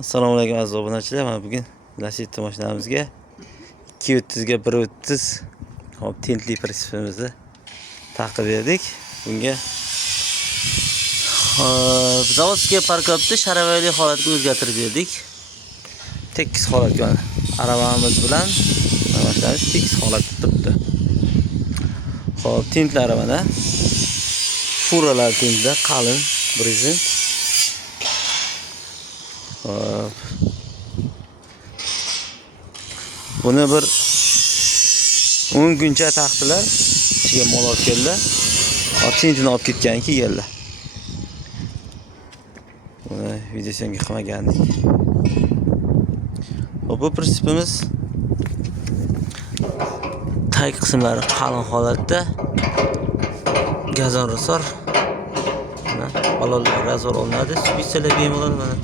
Assalomu alaykum aziz obunachilar. Mana bugun Lacetti mashinamizga 230 ga 130 hop tentli prinsipimizni taqib berdik. Bunga zavodskiy parkovni sharavayli holatga o'zgartirib berdik. Tekis holatga aravamiz bilan mashinamiz tekis holatda turibdi. Hop tentlari mana furalar tentda qalin brezent. Buni bir 10 kuncha taqdilar. Ichiga mol olib keldilar. Tentini olib ketgan kelganlar. Buni videoga qilmagandik. Bu prinsipimiz tag qismlari qalin holatda. Gazon rasor. Balonlar razor olinadi. Spitsalar bemalol mana.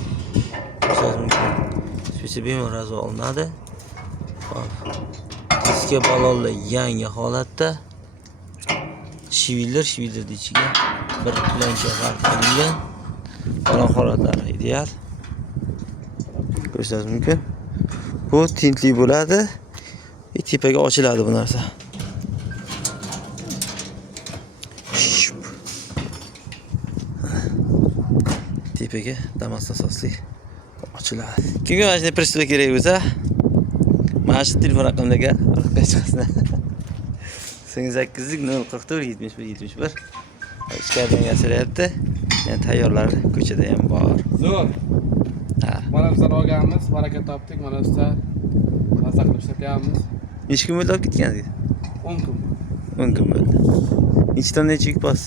Spitsa bemalol razor olinadi. Diska balonlar yangi holatda. Shivillar ichiga bir plancha g'arq qilingan. Balon holatlari ideal. Ko'rishingiz mumkin. Bu tintli bo'ladi. Tepaga ochiladi bu narsa. Tepaga damas asosli ochiladi. Kimga mana shunday prinsiplar kerak bo'lsa, mana shu telefon raqamlarga aloqa chiqasizlar. 88 044 71 71. Ichkaridan yasiryapti. Yani tayyorlar ko'chada ham bor. Zo'r. Mana bizlar olganmiz, baraka topdik. Mana usta mazza qilib ishlatyapmiz. Necha kun bo'ldi olib ketganingiz? 10 kun. 10 kun bo'ldi. Nechidan necha yuk bos?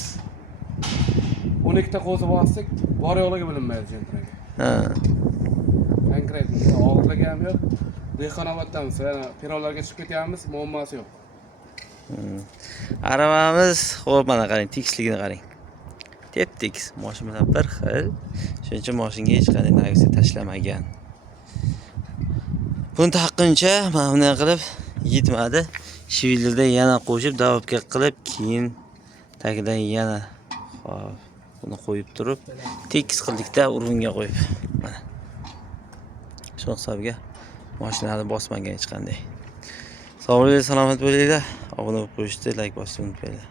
12 ta qo'zi bosdik, bor yo'qligi bilinmaydi jentraga. Ha. Konkret, og'irligi ham yo'q. Dehqonoboddanmiz, yana peronlarga chiqib ketyapmiz, muammosi yo'q. Aravamiz, xo'p mana qarang, tekisligini qarang. Tep-tekis, mashina bilan bir xil. Shuning uchun mashinaga hech qanday nagiza tashlamagan. Buni taqquncha mana bunday qilib yetmadi. Shivillarda yana qo'shib, davobga qilib, keyin tagidan yana hop buni qo'yib turib, tekis qildikda urg'unga qo'yib. Mana. Shu hisobga mashinani bosmagan hech qanday. Sog'lik, salomat bo'linglar. Obuna bo'lib qo'yishni, like bosishni unutmanglar.